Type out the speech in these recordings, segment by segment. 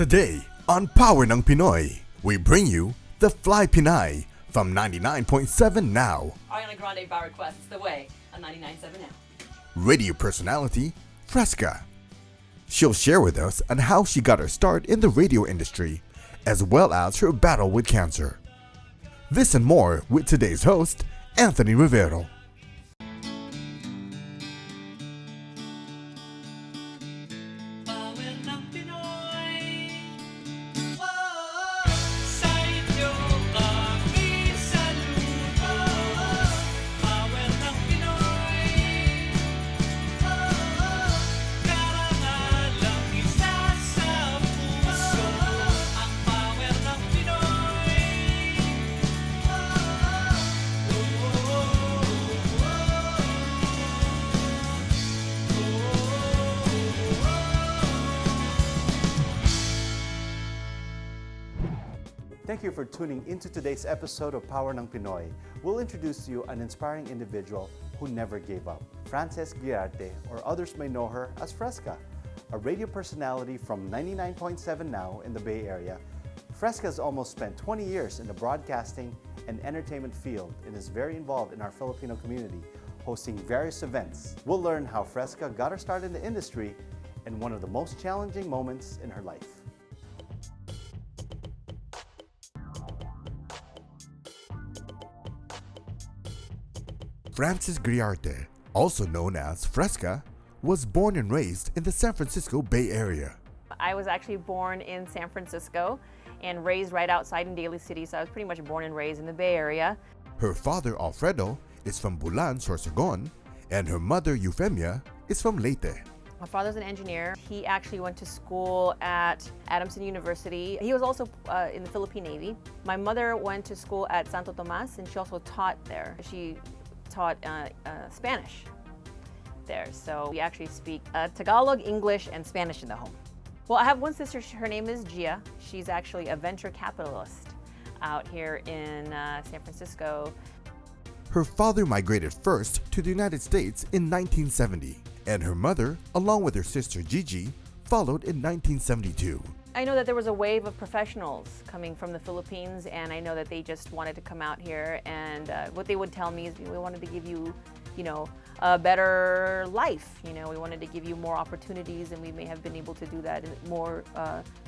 Today on Power ng Pinoy, we bring you the Fly Pinay from 99.7 Now. Ariana Grande by request, It's the Way on 99.7 Now. Radio personality Freska. She'll share with us on how she got her start in the radio industry, as well as her battle with cancer. This and more with today's host, Anthony Rivero. Thank you for tuning into today's episode of Power ng Pinoy. We'll introduce to you an inspiring individual who never gave up. Frances Guiarte, or others may know her as Freska, a radio personality from 99.7 Now in the Bay Area. Freska has almost spent 20 years in the broadcasting and entertainment field and is very involved in our Filipino community, hosting various events. We'll learn how Freska got her start in the industry and one of the most challenging moments in her life. Frances Guiarte, also known as Freska, was born and raised in the San Francisco Bay Area. I was actually born in San Francisco and raised right outside in Daly City, so I was pretty much born and raised in the Bay Area. Her father, Alfredo, is from Bulan, Sorsogon, and her mother, Euphemia, is from Leyte. My father's an engineer. He actually went to school at Adamson University. He was also in the Philippine Navy. My mother went to school at Santo Tomas, and she also taught there. She taught Spanish there, so we actually speak Tagalog, English, and Spanish in the home. Well, I have one sister, her name is Gia. She's actually a venture capitalist out here in San Francisco. Her father migrated first to the United States in 1970, and her mother, along with her sister Gigi, followed in 1972. I know that there was a wave of professionals coming from the Philippines, and I know that they just wanted to come out here, and what they would tell me is we wanted to give you, a better life. We wanted to give you more opportunities, and we may have been able to do that more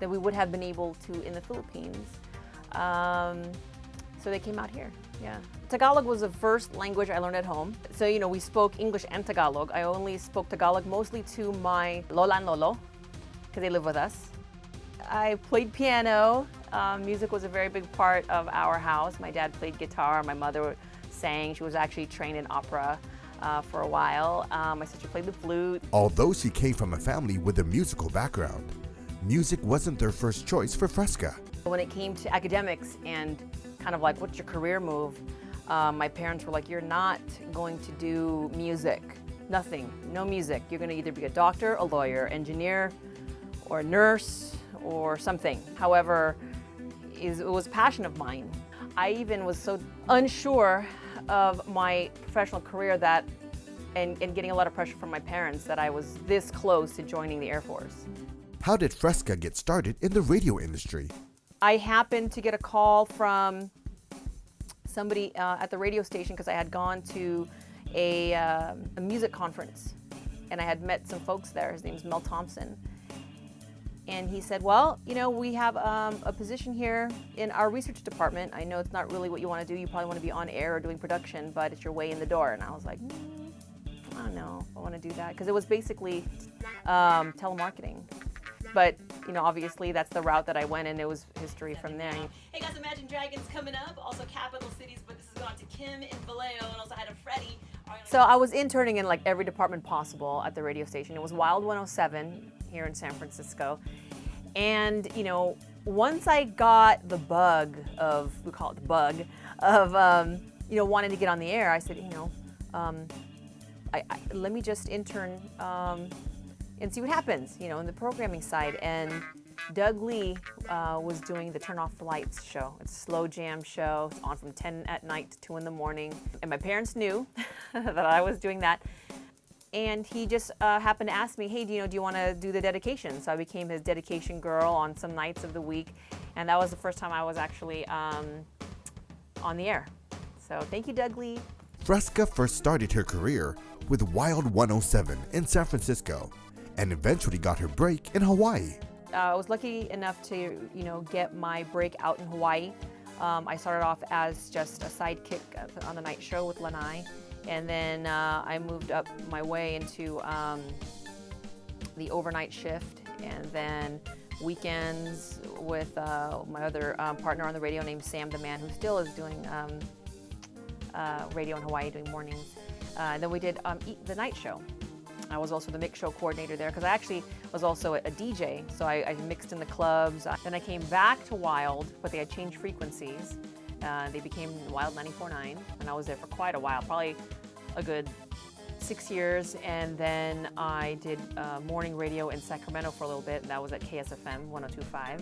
than we would have been able to in the Philippines. So they came out here, yeah. Tagalog was the first language I learned at home. So, we spoke English and Tagalog. I only spoke Tagalog mostly to my lola and lolo, because they live with us. I played piano. Music was a very big part of our house. My dad played guitar. My mother sang. She was actually trained in opera for a while. My sister played the flute. Although she came from a family with a musical background, music wasn't their first choice for Freska. When it came to academics and kind of like, what's your career move? My parents were like, you're not going to do music. Nothing. No music. You're going to either be a doctor, a lawyer, engineer, or a nurse, or something. However, it was a passion of mine. I even was so unsure of my professional career and getting a lot of pressure from my parents that I was this close to joining the Air Force. How did Freska get started in the radio industry? I happened to get a call from somebody at the radio station because I had gone to a music conference, and I had met some folks there. His name is Mel Thompson. And he said, well, we have a position here in our research department. I know it's not really what you want to do. You probably want to be on air or doing production, but it's your way in the door. And I was like, I don't know if I want to do that. Because it was basically telemarketing. But, obviously that's the route that I went, and it was history from there. Hey guys, Imagine Dragons coming up. Also Capital Cities, but this is going to Kim in Vallejo, and also had a Freddie. So I was interning in like every department possible at the radio station. It was Wild 107 here in San Francisco. And, once I got the bug of, we call it the bug, of, wanting to get on the air, I said, let me just intern and see what happens, in the programming side. And Doug Lee was doing the Turn Off the Lights show. It's a slow jam show. It's on from 10 at night to 2 in the morning. And my parents knew that I was doing that. and he just happened to ask me, hey, do you want to do the dedication? So I became his dedication girl on some nights of the week, and that was the first time I was actually on the air. So thank you, Doug Lee. Freska first started her career with Wild 107 in San Francisco and eventually got her break in Hawaii. I was lucky enough to, get my break out in Hawaii. I started off as just a sidekick on the night show with Lanai, and then I moved up my way into the overnight shift, and then weekends with my other partner on the radio named Sam the Man, who still is doing radio in Hawaii, doing mornings. And then we did the night show. I was also the mix show coordinator there because I actually was also a DJ, so I mixed in the clubs. Then I came back to Wild, but they had changed frequencies. They became Wild 94.9, and I was there for quite a while, probably a good 6 years. And then I did morning radio in Sacramento for a little bit, and that was at KSFM 102.5.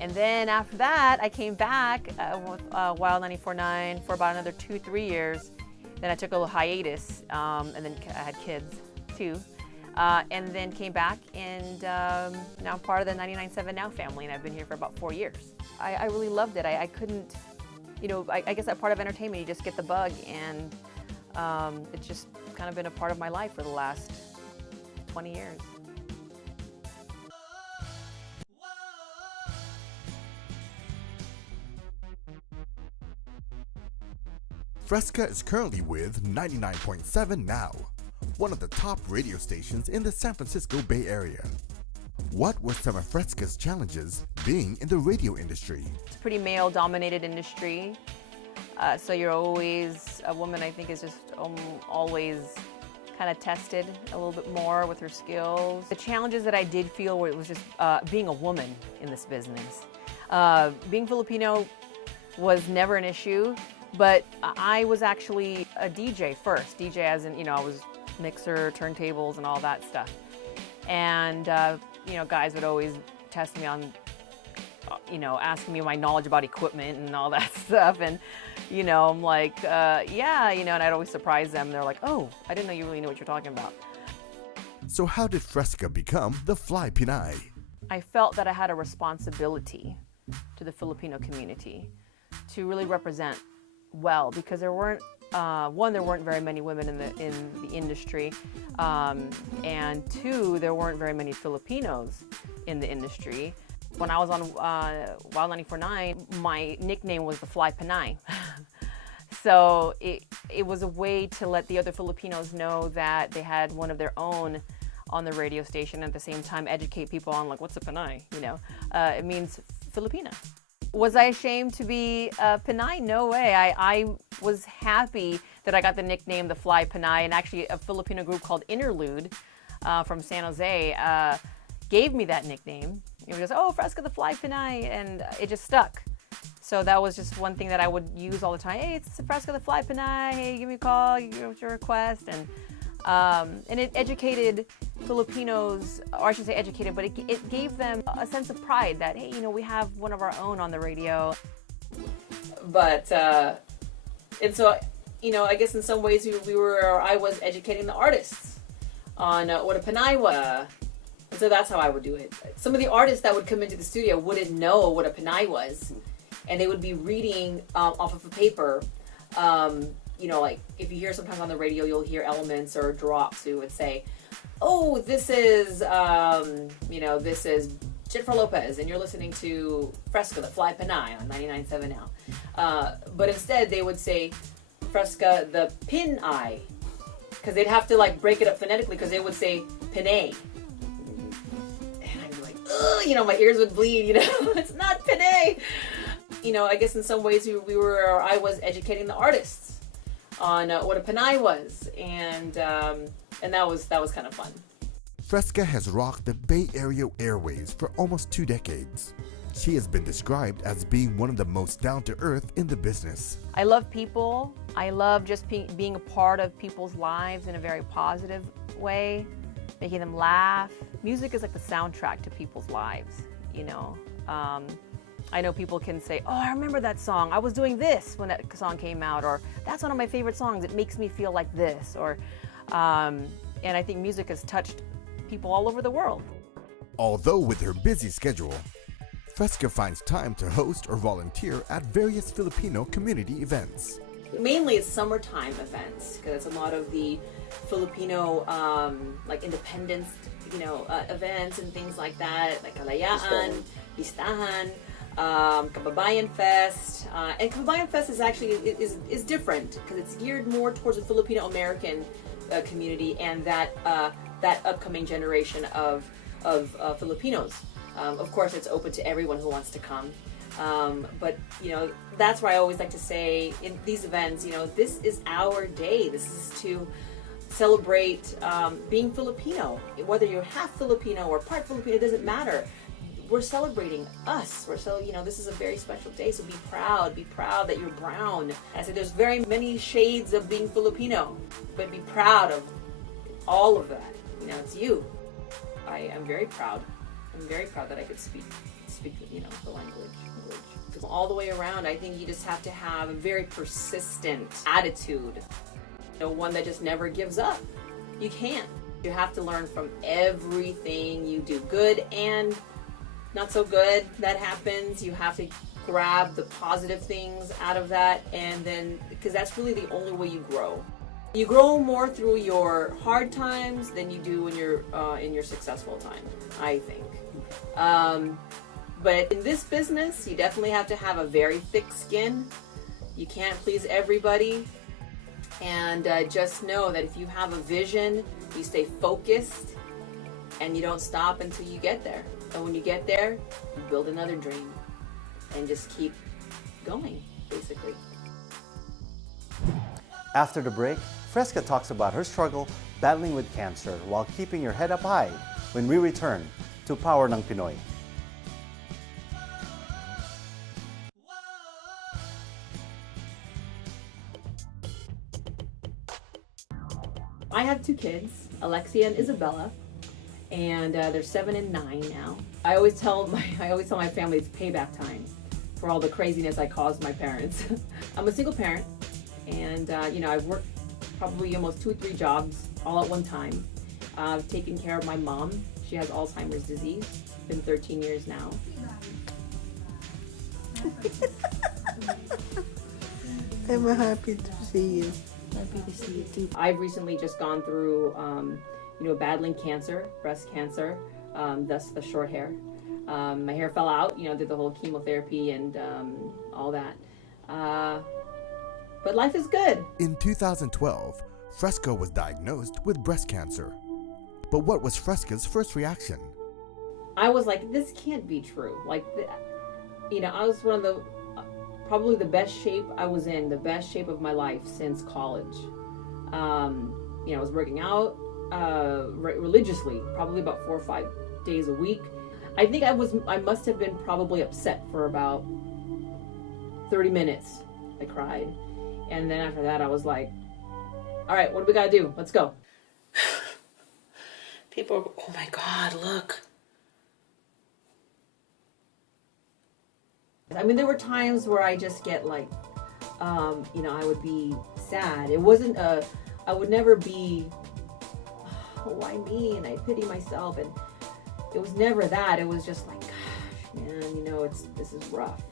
And then after that, I came back with Wild 94.9 for about another 2-3 years. Then I took a little hiatus, and then I had kids too. And then came back, and now I'm part of the 99.7 Now family, and I've been here for about 4 years. I really loved it. I couldn't, I guess that part of entertainment, you just get the bug, and it's just kind of been a part of my life for the last 20 years. Freska is currently with 99.7 Now, one of the top radio stations in the San Francisco Bay Area. What were some of Freska's challenges being in the radio industry? It's a pretty male-dominated industry, so you're always, a woman I think is just always kind of tested a little bit more with her skills. The challenges that I did feel were, it was just being a woman in this business. Being Filipino was never an issue. But I was actually a DJ first. DJ as in, I was mixer, turntables, and all that stuff. And, guys would always test me on, asking me my knowledge about equipment and all that stuff. And, I'm like, yeah, and I'd always surprise them. They're like, oh, I didn't know you really knew what you're talking about. So how did Freska become the Fly Pinay? I felt that I had a responsibility to the Filipino community to really represent well, because there weren't there weren't very many women in the industry, and two, there weren't very many Filipinos in the industry. When I was on Wild 94.9, my nickname was the Fly Pinay. So it was a way to let the other Filipinos know that they had one of their own on the radio station, and at the same time educate people on, like, what's a Pinay? It means Filipina. Was I ashamed to be Pinay? No way. I was happy that I got the nickname the Fly Pinay, and actually a Filipino group called Interlude from San Jose gave me that nickname. It was just, oh, Freska the Fly Pinay, and it just stuck. So that was just one thing that I would use all the time. Hey, it's Freska the Fly Pinay. Hey, give me a call. What's your request? And it educated Filipinos, or I should say educated, but it gave them a sense of pride that, hey, we have one of our own on the radio. But, and so, I guess in some ways I was educating the artists on what a Pinay was. So that's how I would do it. Some of the artists that would come into the studio wouldn't know what a Pinay was, and they would be reading off of a paper. Like if you hear sometimes on the radio, you'll hear elements or drops who would say, oh, this is, this is Jennifer Lopez, and you're listening to Freska, the Fly Pinay on 99.7 Now. But instead, they would say Freska, the Pinay, because they'd have to break it up phonetically, because they would say Pinay. And I'd be like, ugh, my ears would bleed, it's not Pinay. I guess in some ways I was educating the artists on what a Pinay was, and that was kind of fun. Freska has rocked the Bay Area airways for almost 2 decades. She has been described as being one of the most down-to-earth in the business. I love people. I love just being a part of people's lives in a very positive way, making them laugh. Music is like the soundtrack to people's lives, I know people can say, oh, I remember that song. I was doing this when that song came out, or that's one of my favorite songs. It makes me feel like this, or And I think music has touched people all over the world. Although with her busy schedule, Freska finds time to host or volunteer at various Filipino community events. Mainly it's summertime events because it's a lot of the Filipino like independence, events and things like that, like Kalayaan, Bistahan, Kababayan Fest. And Kababayan Fest is actually is different because it's geared more towards the Filipino American community and that upcoming generation of Filipinos. Of course, it's open to everyone who wants to come. But that's why I always like to say in these events, this is our day. This is to celebrate being Filipino. Whether you're half Filipino or part Filipino, it doesn't matter. We're celebrating us. This is a very special day. So be proud that you're brown. I said there's very many shades of being Filipino, but be proud of all of that. It's you. I am very proud. I'm very proud that I could speak the language. All the way around, I think you just have to have a very persistent attitude. One that just never gives up. You can't. You have to learn from everything you do, good and not so good that happens. You have to grab the positive things out of that, and then because that's really the only way you grow. You grow more through your hard times than you do when you're in your successful time, I think. But in this business, you definitely have to have a very thick skin. You can't please everybody. And just know that if you have a vision, you stay focused and you don't stop until you get there. And when you get there, you build another dream and just keep going, basically. After the break, Freska talks about her struggle battling with cancer while keeping your head up high when we return to Power ng Pinoy. I have two kids, Alexia and Isabella, and they're 7 and 9 now. I always tell my family it's payback time for all the craziness I caused my parents. I'm a single parent, and I've worked probably almost 2 or 3 jobs all at one time. I've taken care of my mom. She has Alzheimer's disease. It's been 13 years now. I'm happy to see you. Happy to see you too. I've recently just gone through, battling cancer, breast cancer, thus the short hair. My hair fell out, did the whole chemotherapy and all that. But life is good. In 2012, Freska was diagnosed with breast cancer. But what was Freska's first reaction? I was like, this can't be true. I was one of the, probably the best shape I was in, the best shape of my life since college. I was working out religiously, probably about 4 or 5 days a week. I think I must have been probably upset for about 30 minutes. I cried. And then after that, I was like, all right, what do we gotta do? Let's go. People are, oh my God, look. I mean, there were times where I just get like, I would be sad. It wasn't I would never be, oh, why me? And I pity myself. And it was never that. It was just like, gosh, man, this is rough.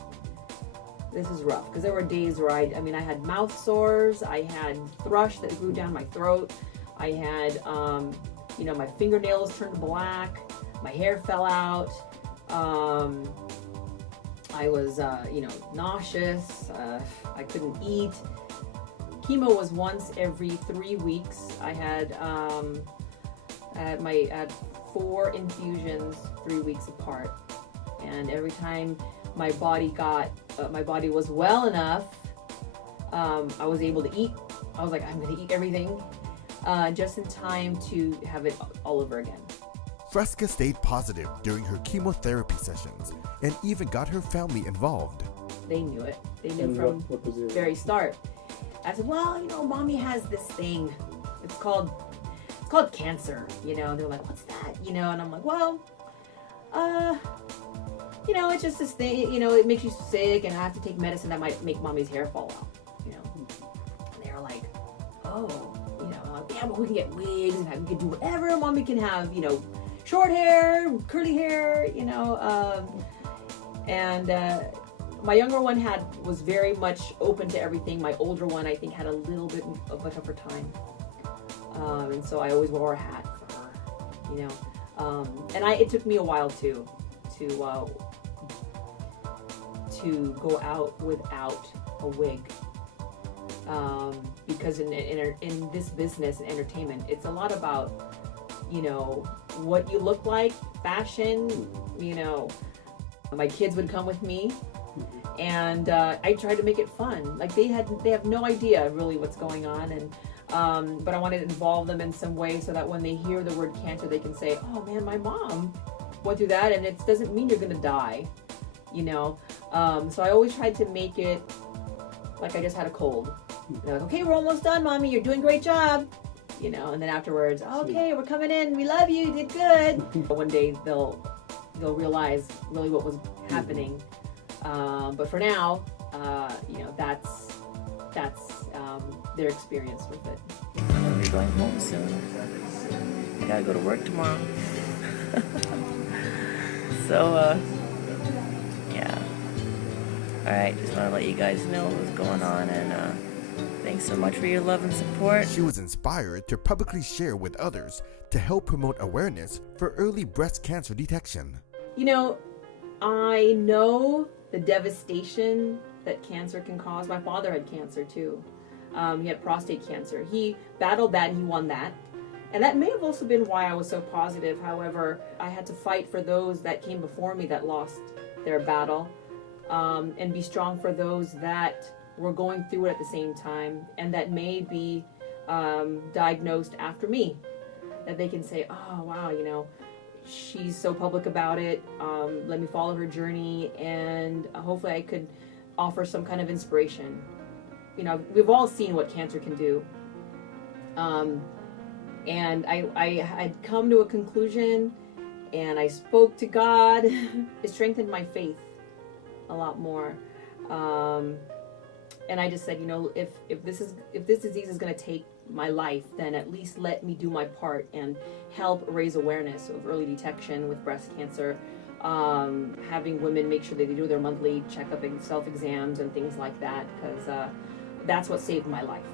This is rough. Because there were days where I had mouth sores. I had thrush that grew down my throat. I had, my fingernails turned black. My hair fell out. I was, nauseous. I couldn't eat. Chemo was once every 3 weeks. I had 4 infusions 3 weeks apart, and every time my body was well enough, I was able to eat. I was like, I'm gonna eat everything, just in time to have it all over again. Freska stayed positive during her chemotherapy sessions and even got her family involved. They knew it. They knew from the very start. I said, well, mommy has this thing. It's called cancer. They're like, what's that? And I'm like, well, it's just this thing. It makes you sick, and I have to take medicine that might make mommy's hair fall out. And they're like, oh, yeah, but we can get wigs and we can do whatever. Mommy can have, you know, short hair, curly hair, you know. And my younger one was very much open to everything. My older one, I think, had a little bit of a tougher time. And so I always wore a hat for her, you know. And it took me a while too to go out without a wig, because in this business and entertainment, it's a lot about, you know, what you look like, fashion. You know, my kids would come with me, and I tried to make it fun. Like they have no idea really what's going on, and but I wanted to involve them in some way so that when they hear the word cancer, they can say, "Oh man, my mom went through that, and it doesn't mean you're gonna die," you know. So I always tried to make it like I just had a cold. And they're like, "Okay, we're almost done, Mommy. You're doing a great job," you know. And then afterwards, "Okay, we're coming in. We love you. You did good." One day they'll realize really what was happening. But for now, you know, that's their experience with it. I'm gonna be going home soon. I gotta go to work tomorrow. So, yeah. Alright, just wanna let you guys know what's going on, and thanks so much for your love and support. She was inspired to publicly share with others to help promote awareness for early breast cancer detection. You know, I know the devastation that cancer can cause. My father had cancer too. He had prostate cancer. He battled that and he won that. And that may have also been why I was so positive. However, I had to fight for those that came before me that lost their battle, and be strong for those that were going through it at the same time and that may be diagnosed after me. That they can say, "Oh, wow, you know, she's so public about it. Let me follow her journey, and hopefully I could offer some kind of inspiration." You know, we've all seen what cancer can do. And I had come to a conclusion, and I spoke to God. It strengthened my faith a lot more. And I just said, you know, if this disease is going to take my life, then at least let me do my part and help raise awareness of early detection with breast cancer. Having women make sure that they do their monthly checkup and self-exams and things like that, because that's what saved my life.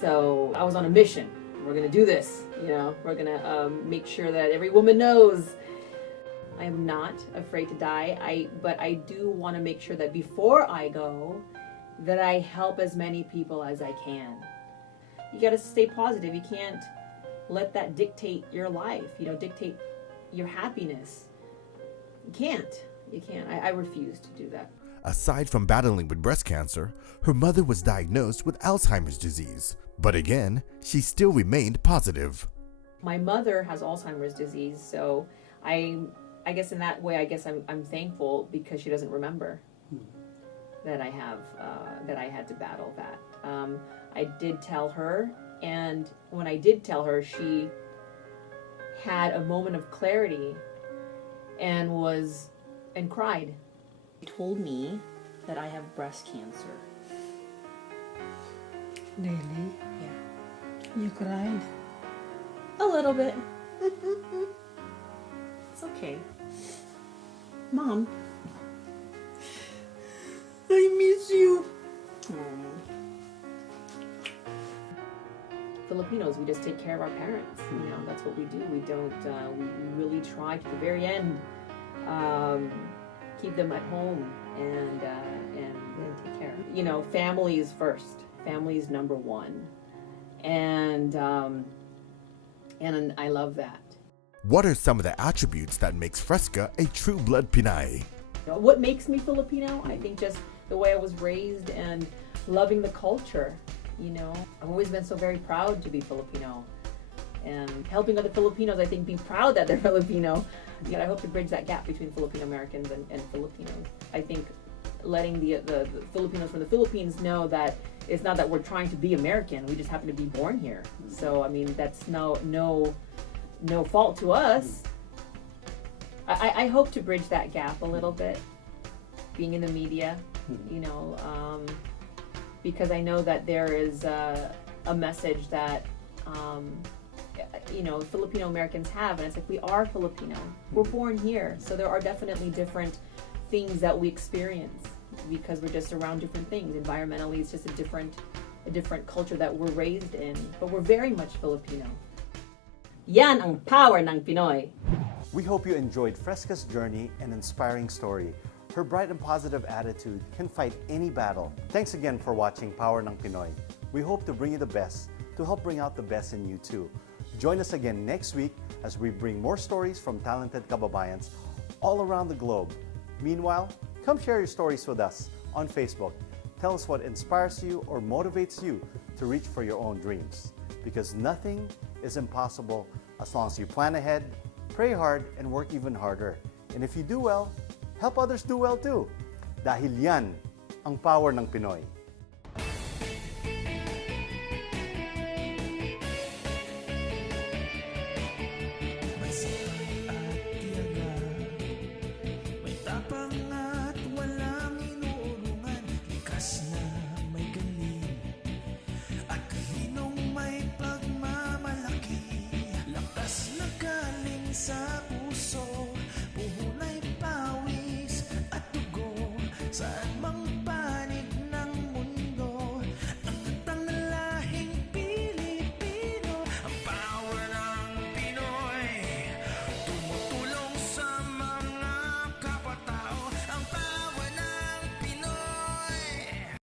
So I was on a mission. We're gonna do this, you know. We're gonna make sure that every woman knows. I am not afraid to die. But I do want to make sure that before I go, that I help as many people as I can. You got to stay positive. You can't let that dictate your life. You know, dictate your happiness. You can't. I refuse to do that. Aside from battling with breast cancer, her mother was diagnosed with Alzheimer's disease. But again, she still remained positive. My mother has Alzheimer's disease, so I guess in that way, I'm thankful because she doesn't remember that I had to battle that. I did tell her, and when I did tell her, she had a moment of clarity and cried. She told me that I have breast cancer. Really? Yeah. You cried? A little bit. It's okay. Mom. I miss you. Filipinos, we just take care of our parents. You know, that's what we do. We don't, we really try to the very end, keep them at home and take care. You know, family is first. Family is number one. And I love that. What are some of the attributes that makes Freska a true blood Pinay? What makes me Filipino? I think just the way I was raised and loving the culture. You know, I've always been so very proud to be Filipino, and helping other Filipinos, I think, be proud that they're Filipino. You know, I hope to bridge that gap between Filipino Americans and Filipinos. I think letting the Filipinos from the Philippines know that it's not that we're trying to be American, we just happen to be born here. So I mean, that's no fault to us. I hope to bridge that gap a little bit, being in the media, you know, because I know that there is a message that Filipino Americans have, and it's like we are Filipino. We're born here, so there are definitely different things that we experience because we're just around different things. Environmentally, it's just a different culture that we're raised in, but we're very much Filipino. Yan ang power ng Pinoy. We hope you enjoyed Freska's journey and inspiring story. Her bright and positive attitude can fight any battle. Thanks again for watching Power ng Pinoy. We hope to bring you the best to help bring out the best in you too. Join us again next week as we bring more stories from talented kababayans all around the globe. Meanwhile, come share your stories with us on Facebook. Tell us what inspires you or motivates you to reach for your own dreams. Because nothing is impossible as long as you plan ahead, pray hard, and work even harder. And if you do well, help others do well too. Dahil yan ang power ng Pinoy. May tapang at walang inuurungan, likas na may galing, at kahinong may pagmamalaki. Lakas na galing sa puso, puhunay pawis at dugo sa